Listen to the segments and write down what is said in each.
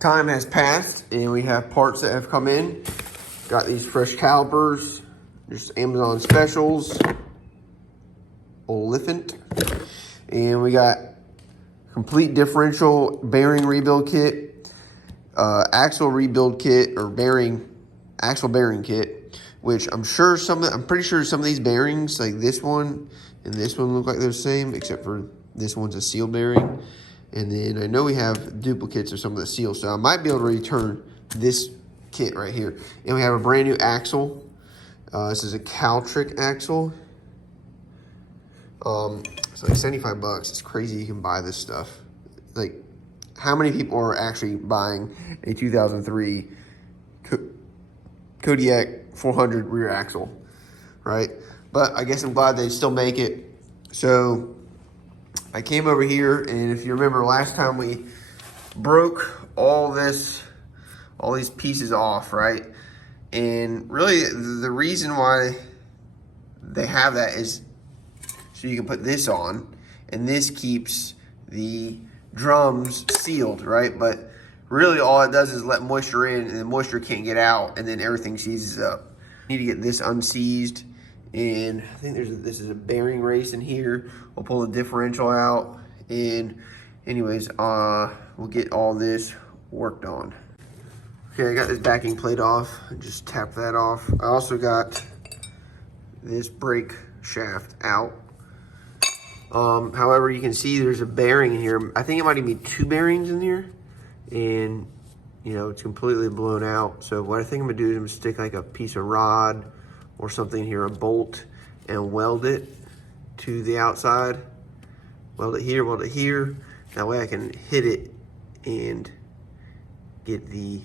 Time has passed and we have parts that have come in. Got these fresh calipers, just Amazon specials, Oliphant. And we got complete differential bearing rebuild kit, axle rebuild kit, or axle bearing kit, which I'm pretty sure some of these bearings, like this one and this one, look like they're the same, except for this one's a seal bearing. And then I know we have duplicates of some of the seals, so I might be able to return this kit right here. And we have a brand new axle. This is a Caltrick axle. It's like 75 bucks. It's crazy you can buy this stuff. Like, how many people are actually buying a 2003 Kodiak 400 rear axle, right? But I guess I'm glad they still make it. So I came over here, and if you remember last time we broke all these pieces off, right? And really the reason why they have that is so you can put this on, and this keeps the drums sealed, right? But really all it does is let moisture in, and the moisture can't get out, and then everything seizes up. You need to get this unseized, and I think this is a bearing race in here. We'll pull the differential out, and anyways, we'll get all this worked on. Okay, I got this backing plate off. Just tap that off. I also got this brake shaft out. However, you can see there's a bearing in here. I think it might even be 2 bearings in here, and you know, it's completely blown out. So what I think I'm gonna do is I'm gonna stick like a piece of rod or something here, a bolt, and weld it to the outside. Weld it here, weld it here. That way I can hit it and be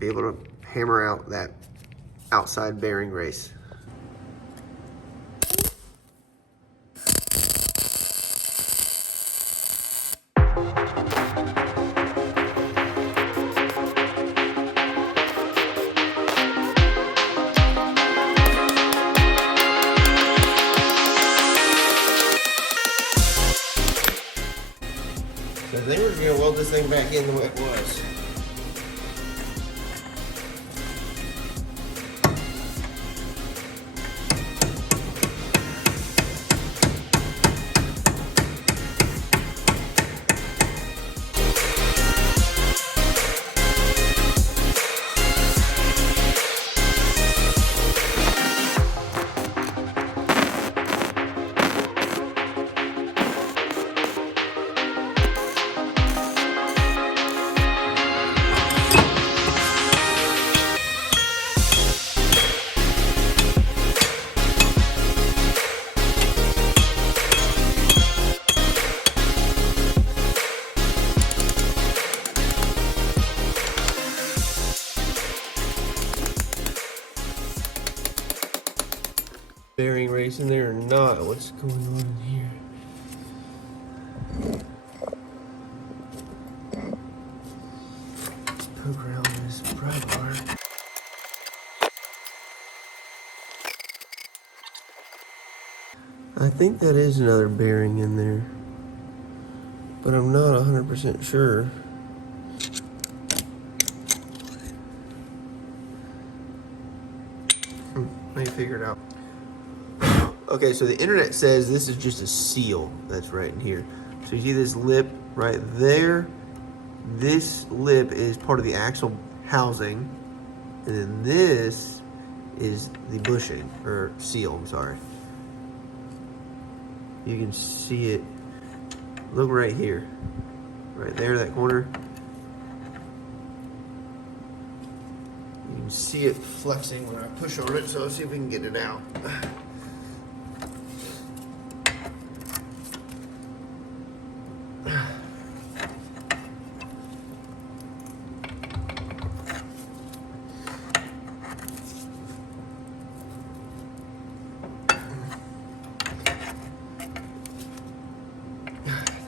able to hammer out that outside bearing race. I think we're just gonna weld this thing back in the way it was. Bearing race in there or not? What's going on in here? Let's poke around this pry bar. I think that is another bearing in there, but I'm not 100% sure. Let me figure it out. Okay, so the internet says this is just a seal that's right in here. So you see this lip right there? This lip is part of the axle housing, and then this is the bushing, or seal, I'm sorry. You can see it, look right here, right there, that corner. You can see it flexing when I push on it, so let's see if we can get it out.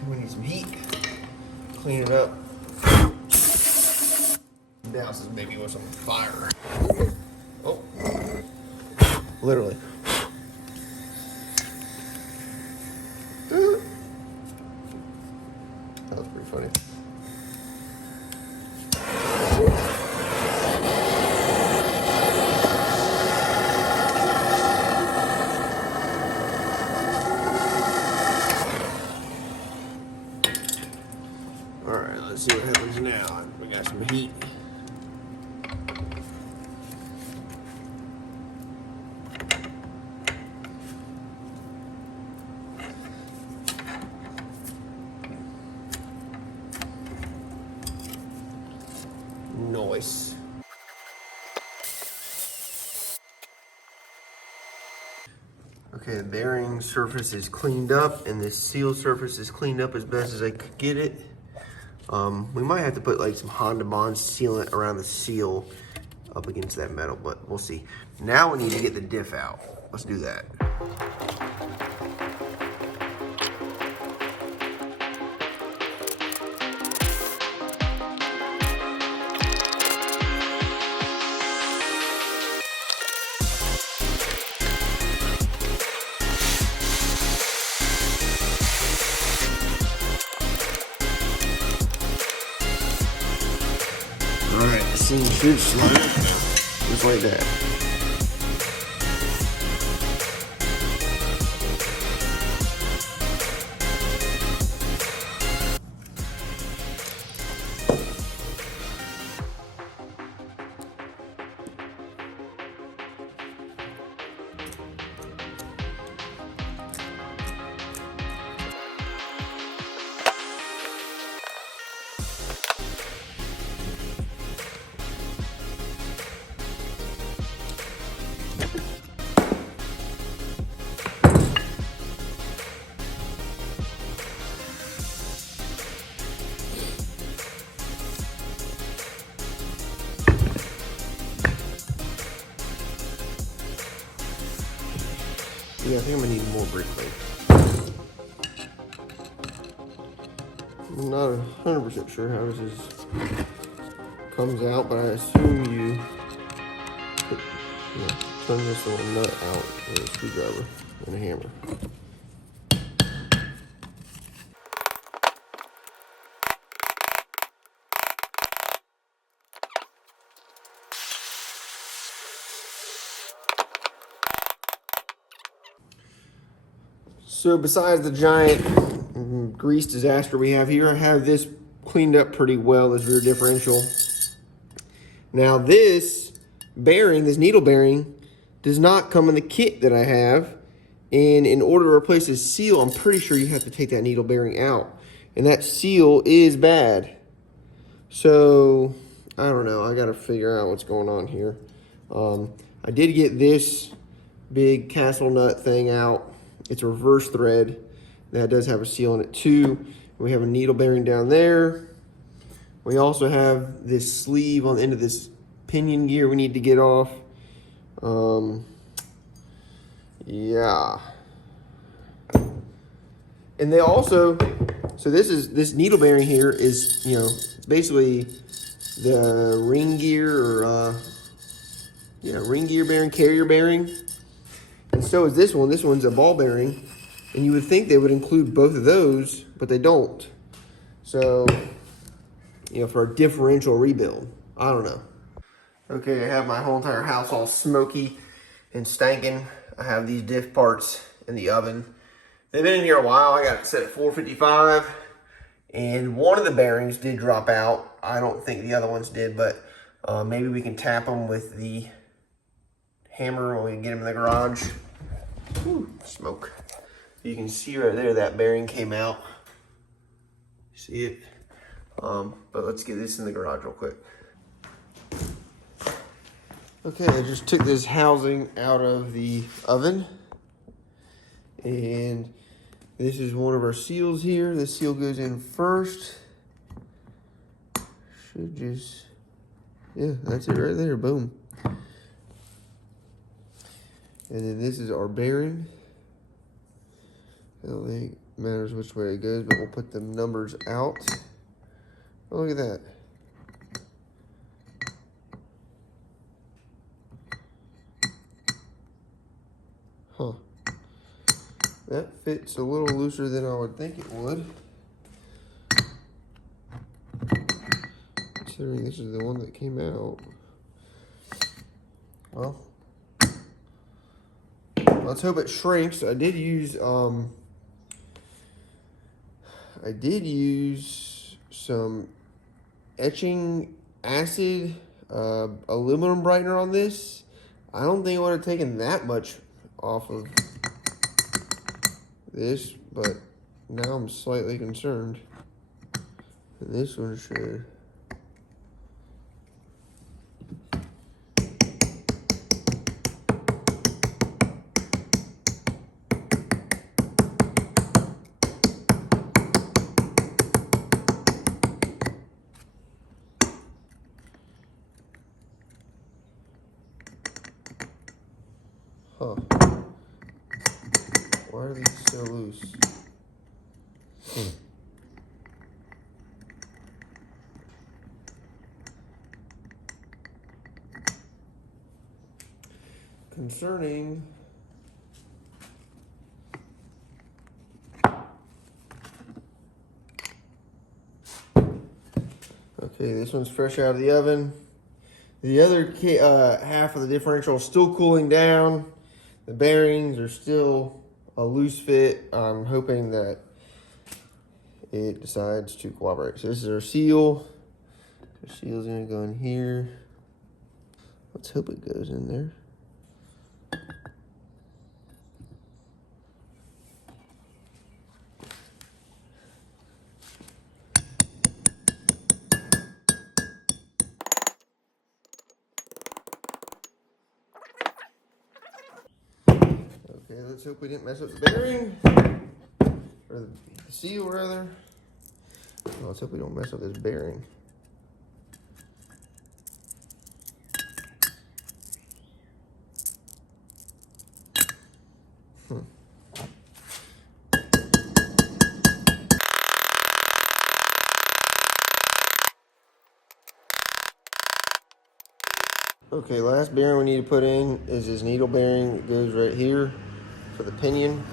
We need some heat, clean it up. Douse this baby with some fire. Oh, literally. That was pretty funny. happens now. We got some heat. Nice. Okay, the bearing surface is cleaned up and the seal surface is cleaned up as best as I could get it. We might have to put like some Honda Bond sealant around the seal up against that metal, but we'll see. Now we need to get the diff out. Let's do that. All right, this thing should slide just like that. Yeah, I think I'm gonna need more brake plate. I'm not 100% sure how this comes out, but I assume you turn this little nut out with a screwdriver and a hammer. So besides the giant grease disaster we have here, I have this cleaned up pretty well, this rear differential. Now this bearing, this needle bearing, does not come in the kit that I have. And in order to replace this seal, I'm pretty sure you have to take that needle bearing out. And that seal is bad. So, I don't know, I gotta figure out what's going on here. I did get this big castle nut thing out. It's a reverse thread. That does have a seal in it too. We have a needle bearing down there. We also have this sleeve on the end of this pinion gear we need to get off. Yeah. And they also, so this needle bearing here is, you know, basically the ring gear or, ring gear bearing, carrier bearing. And so is this one. This one's a ball bearing. And you would think they would include both of those, but they don't. So, you know, for a differential rebuild, I don't know. Okay, I have my whole entire house all smoky and stanking. I have these diff parts in the oven. They've been in here a while. I got it set at 455. And one of the bearings did drop out. I don't think the other ones did, but maybe we can tap them with the hammer when we can get them in the garage. Whew, smoke. You can see right there that bearing came out. See it? But let's get this in the garage real quick. Okay, I just took this housing out of the oven. And this is one of our seals here. The seal goes in first. Should just, yeah, that's it right there, boom. And then this is our bearing. I don't think it matters which way it goes, but we'll put the numbers out. Oh, look at that. Huh. That fits a little looser than I would think it would. Considering this is the one that came out. Well, let's hope it shrinks. I did use some etching acid aluminum brightener on this. I don't think it would have taken that much off of this, but now I'm slightly concerned. And this one should. Huh. Why are these so loose? Concerning okay, this one's fresh out of the oven. The other half of the differential is still cooling down. The bearings are still a loose fit. I'm hoping that it decides to cooperate. So this is our seal. The seal's gonna go in here. Let's hope it goes in there. Okay, let's hope we didn't mess up the bearing, or the seal rather. Well, let's hope we don't mess up this bearing. Okay, last bearing we need to put in is this needle bearing that goes right here for the pinion.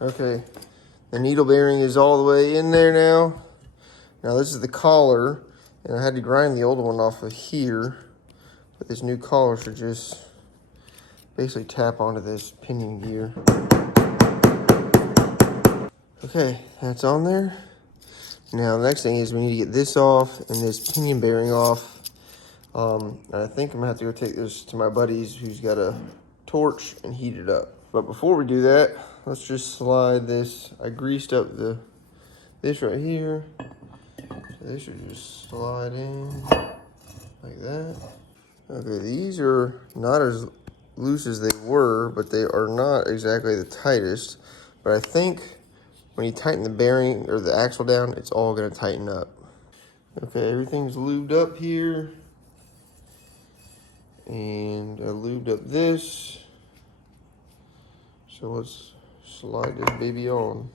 Okay, the needle bearing is all the way in there now. Now this is the collar, and I had to grind the old one off of here, but this new collar should just basically tap onto this pinion gear. Okay, that's on there. Now the next thing is we need to get this off and this pinion bearing off. And I think I'm gonna have to go take this to my buddy's who's got a torch and heat it up. But before we do that, let's just slide this. I greased up this right here. So this should just slide in like that. Okay, these are not as loose as they were, but they are not exactly the tightest. But I think when you tighten the bearing or the axle down, it's all gonna tighten up. Okay, everything's lubed up here. And I lubed up this. So let's slide this baby on.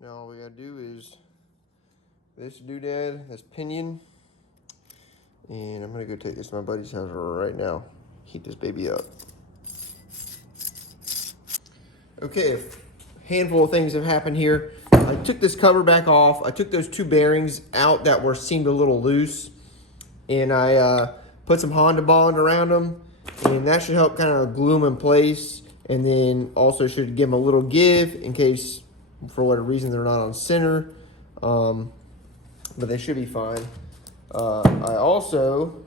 Now all we gotta do is this doodad, this pinion, and I'm gonna go take this to my buddy's house right now. Heat this baby up. Okay, a handful of things have happened here. I took this cover back off. I took those two bearings out that seemed a little loose, and I put some Honda bond around them, and that should help kind of glue them in place, and then also should give them a little give in case for whatever reason they're not on center, but they should be fine. I also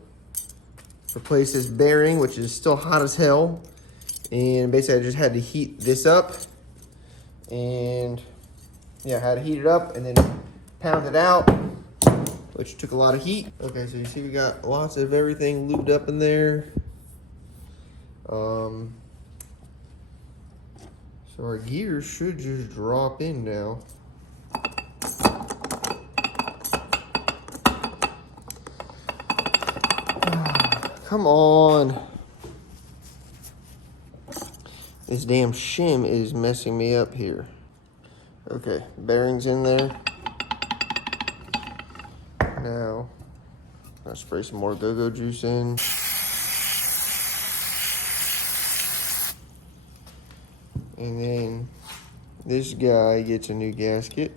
replaced this bearing, which is still hot as hell, and basically I just had to heat this up, and yeah, I had to heat it up and then pound it out, which took a lot of heat. Okay, so you see we got lots of everything lubed up in there. So our gears should just drop in now. Come on. This damn shim is messing me up here. Okay, bearings in there. Now, I'll spray some more go-go juice in. And then this guy gets a new gasket.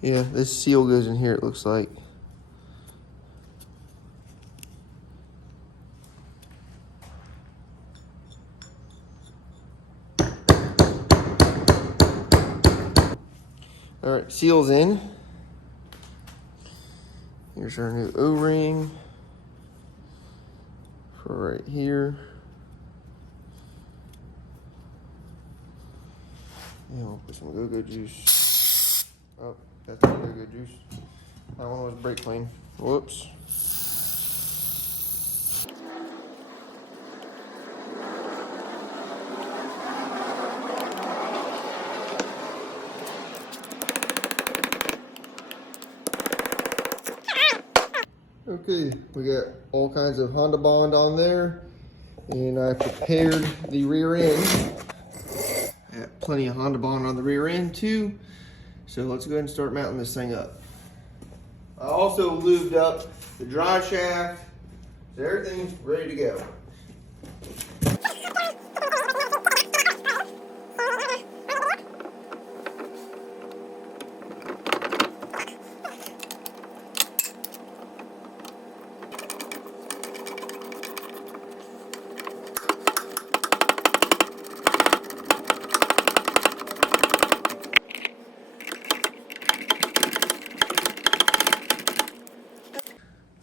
Yeah, this seal goes in here, it looks like. All right, seal's in. Here's our new O-ring for right here. And we'll put some go-go juice. Oh, that's not go-go juice. That one was brake clean. Whoops. Okay, we got all kinds of Honda Bond on there, and I prepared the rear end. Got plenty of Honda Bond on the rear end too, so let's go ahead and start mounting this thing up. I also lubed up the drive shaft, so everything's ready to go.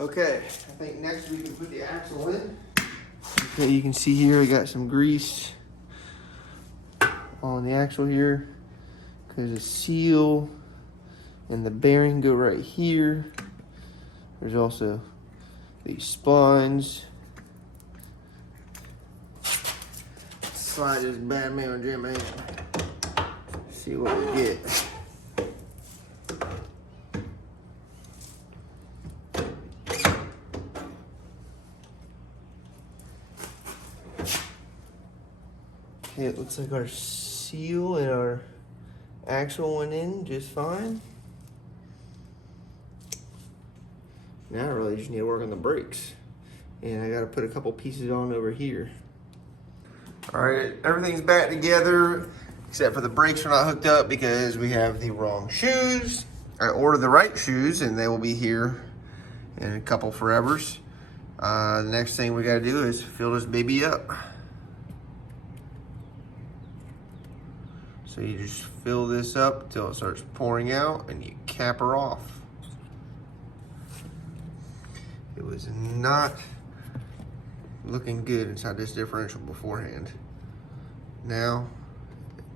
Okay, I think next we can put the axle in. Okay, you can see here I got some grease on the axle here because the seal and the bearing go right here. There's also these spines. Slide this bad man Jim in. See what we get. Okay, it looks like our seal and our axle went in just fine. Now I really just need to work on the brakes. And I gotta put a couple pieces on over here. All right, everything's back together, except for the brakes are not hooked up because we have the wrong shoes. I ordered the right shoes and they will be here in a couple forevers. The next thing we gotta do is fill this baby up. So you just fill this up till it starts pouring out and you cap her off. It was not looking good inside this differential beforehand. Now,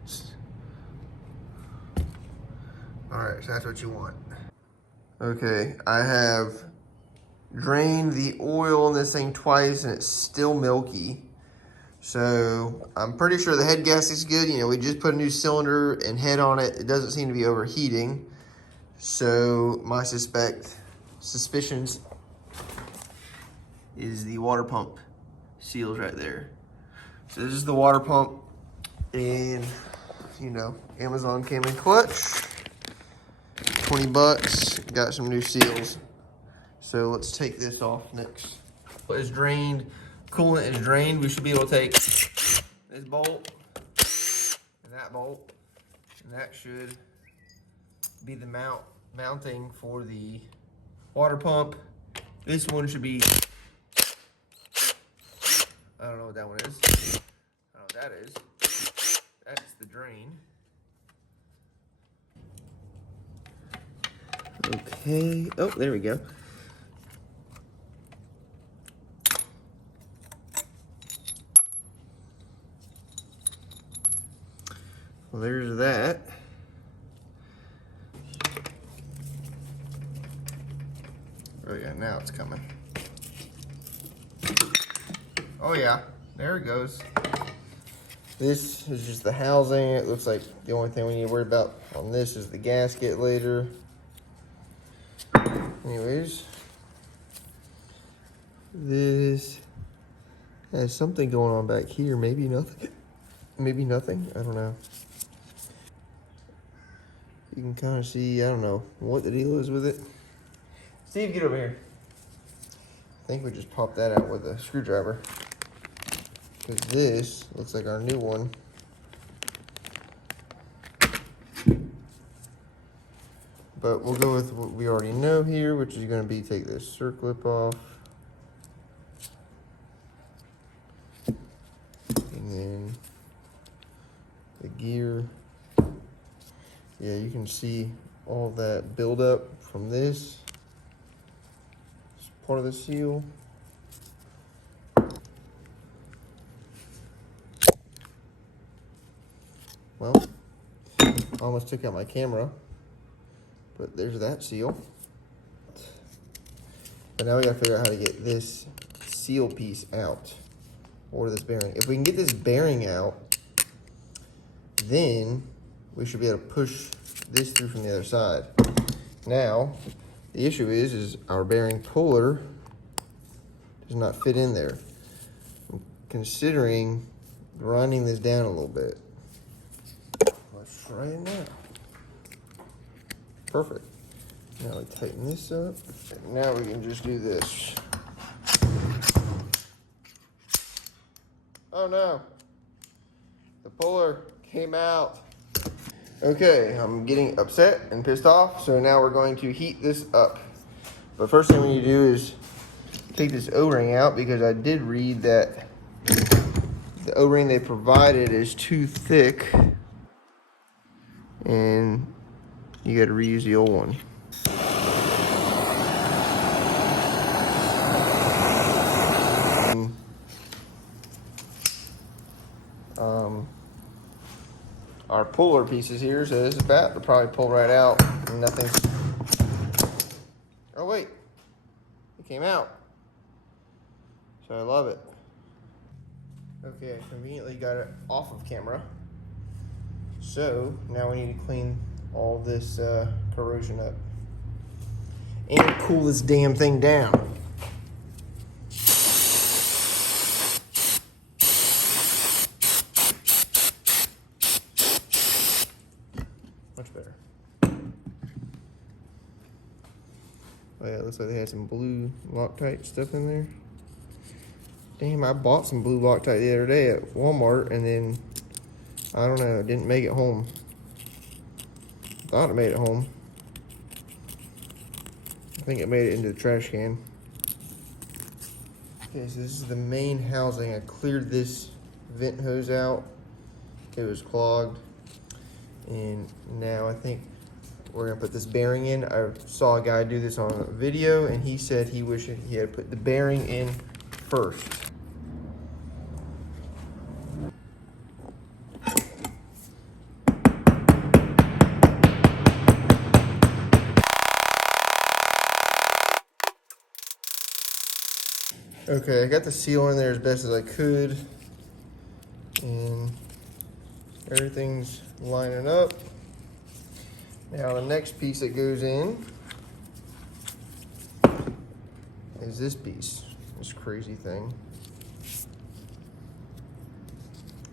it's... All right, so that's what you want. Okay, I have drained the oil in this thing twice and it's still milky. So I'm pretty sure the head gasket's good. You know, we just put a new cylinder and head on it. It doesn't seem to be overheating. So my suspicions is the water pump seals right there. So this is the water pump, and you know, Amazon came in clutch. 20 bucks, got some new seals. So let's take this off next. It's drained. Coolant is drained. We should be able to take this bolt and that bolt, and that should be the mounting for the water pump. This one should be, I don't know what that one is. I don't know what that is. That's the drain. Okay, oh, there we go. Well, there's that. Oh yeah, now it's coming. Oh yeah, there it goes. This is just the housing. It looks like the only thing we need to worry about on this is the gasket later. Anyways, this has something going on back here. Maybe nothing. Maybe nothing. I don't know. You can kind of see, I don't know what the deal is with it. Steve, get over here. I think we just popped that out with a screwdriver. Because this looks like our new one. But we'll go with what we already know here, which is going to be take this circlip off. And then the gear. Yeah, you can see all that buildup from this. It's part of the seal. Well, I almost took out my camera, but there's that seal. But now we gotta figure out how to get this seal piece out, or this bearing. If we can get this bearing out, then we should be able to push this through from the other side. Now, the issue is our bearing puller does not fit in there. I'm considering grinding this down a little bit. Let's try it now. Perfect. Now we tighten this up. And now we can just do this. Oh no, the puller came out. Okay, I'm getting upset and pissed off, so now we're going to heat this up. But first thing we need to do is take this O-ring out, because I did read that the O-ring they provided is too thick and you got to reuse the old one. Our puller pieces here, so this is about to probably pull right out and nothing. Oh wait, it came out. So I love it. Okay, I conveniently got it off of camera. So now we need to clean all this corrosion up and cool this damn thing down. Much better. Oh yeah, it looks like they had some blue Loctite stuff in there. Damn, I bought some blue Loctite the other day at Walmart, and then, I don't know, it didn't make it home. Thought it made it home. I think it made it into the trash can. Okay, so this is the main housing. I cleared this vent hose out. It was clogged. And now I think we're gonna put this bearing in. I saw a guy do this on a video, and he said he wished he had put the bearing in first. Okay, I got the seal in there as best as I could, and everything's lining up. Now the next piece that goes in is this piece, this crazy thing.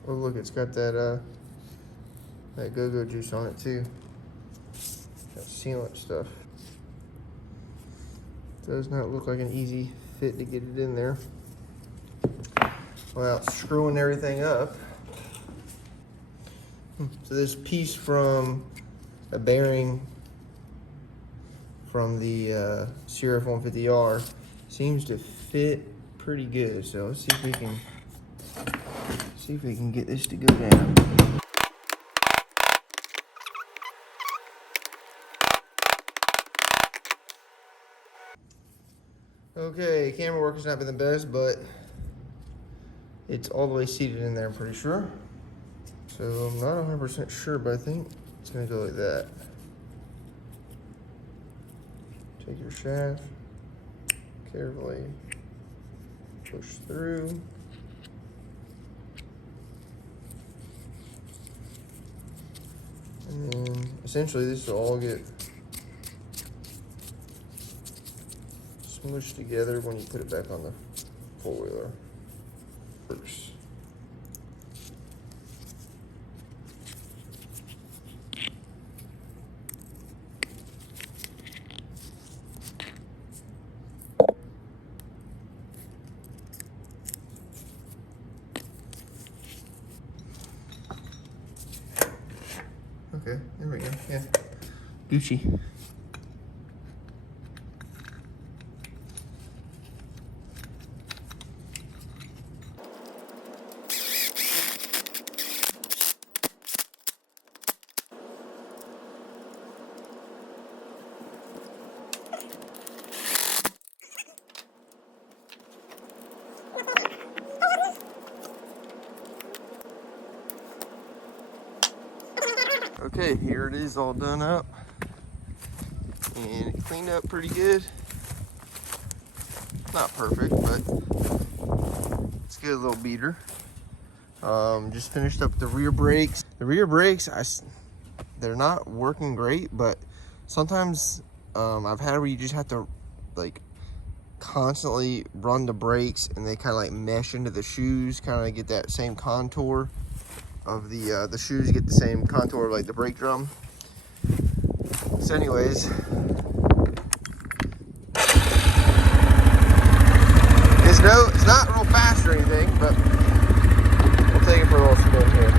Oh look, it's got that that go-go juice on it too. That sealant stuff. Does not look like an easy fit to get it in there. Without screwing everything up. So this piece from a bearing from the CRF 150R seems to fit pretty good. So let's see if we can get this to go down. Okay, camera work has not been the best, but it's all the way seated in there, I'm pretty sure. So I'm not 100% sure, but I think it's gonna go like that. Take your shaft, carefully push through. essentially this will all get smushed together when you put it back on the four-wheeler. Works. Okay, there we go. Yeah. Gucci. Okay, here it is all done up. And it cleaned up pretty good. Not perfect, but it's a good little beater. Just finished up the rear brakes. The rear brakes, they're not working great, but sometimes I've had where you just have to like constantly run the brakes and they kind of like mesh into the shoes, kind of get that same contour of the shoes, get the same contour of like the brake drum. So anyways, it's not real fast or anything, but we'll take it for a little spin here.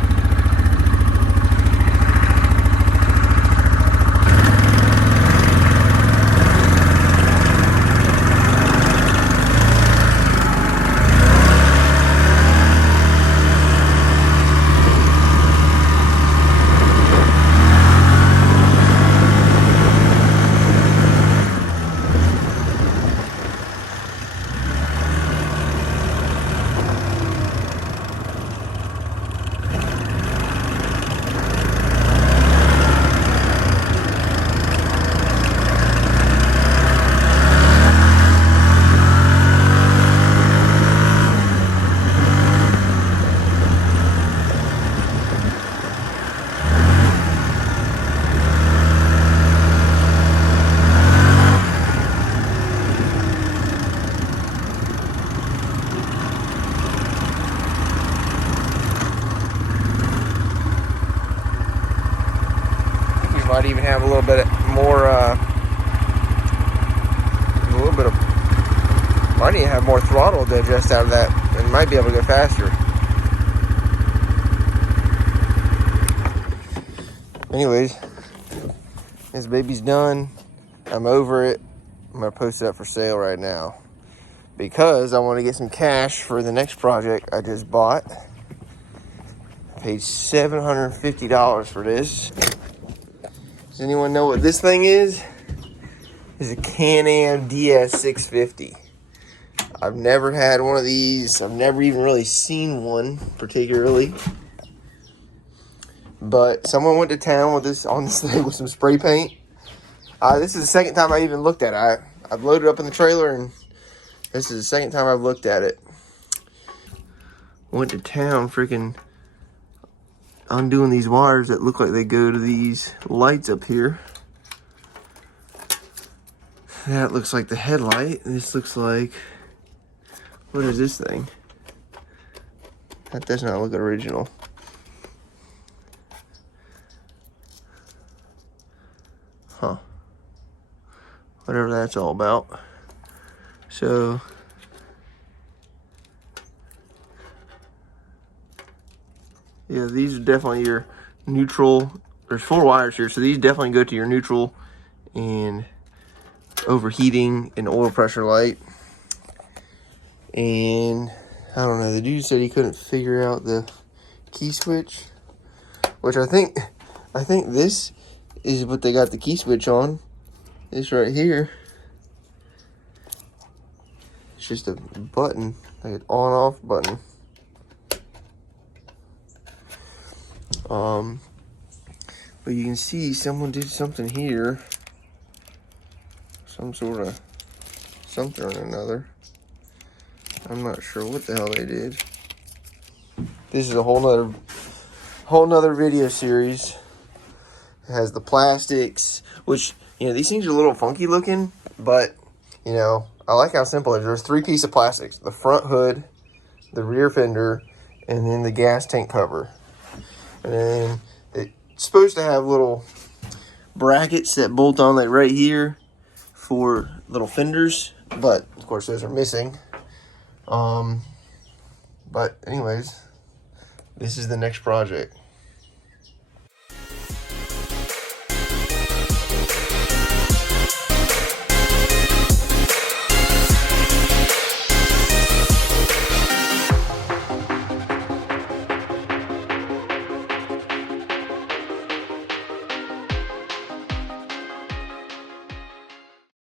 Might even have a little bit more, might even have more throttle to adjust out of that, and might be able to go faster. Anyways, this baby's done. I'm over it. I'm gonna post it up for sale right now because I want to get some cash for the next project I just bought. I paid $750 for this. Does anyone know what this thing is? It's a Can-Am DS650. I've never had one of these. I've never even really seen one particularly. But someone went to town with this on this thing with some spray paint. This is the second time I even looked at it. I've loaded it up in the trailer and this is the second time I've looked at it. Went to town freaking undoing these wires that look like they go to these lights up here. That looks like the headlight. This looks like, what is this thing? That does not look original. Huh. Whatever that's all about. So yeah, these are definitely your neutral. There's 4 wires here, so these definitely go to your neutral and overheating and oil pressure light. And I don't know, the dude said he couldn't figure out the key switch, which I think this is what they got the key switch on. This right here. It's just a button, like an on-off button. But you can see someone did something here. Some sort of something or another. I'm not sure what the hell they did. This is a whole nother video series. It has the plastics, which, you know, these things are a little funky looking, but, you know, I like how simple it is. There's 3 pieces of plastics: the front hood, the rear fender, and then the gas tank cover. And then it's supposed to have little brackets that bolt on, like right here, for little fenders, but of course those are missing. But anyways, this is the next project.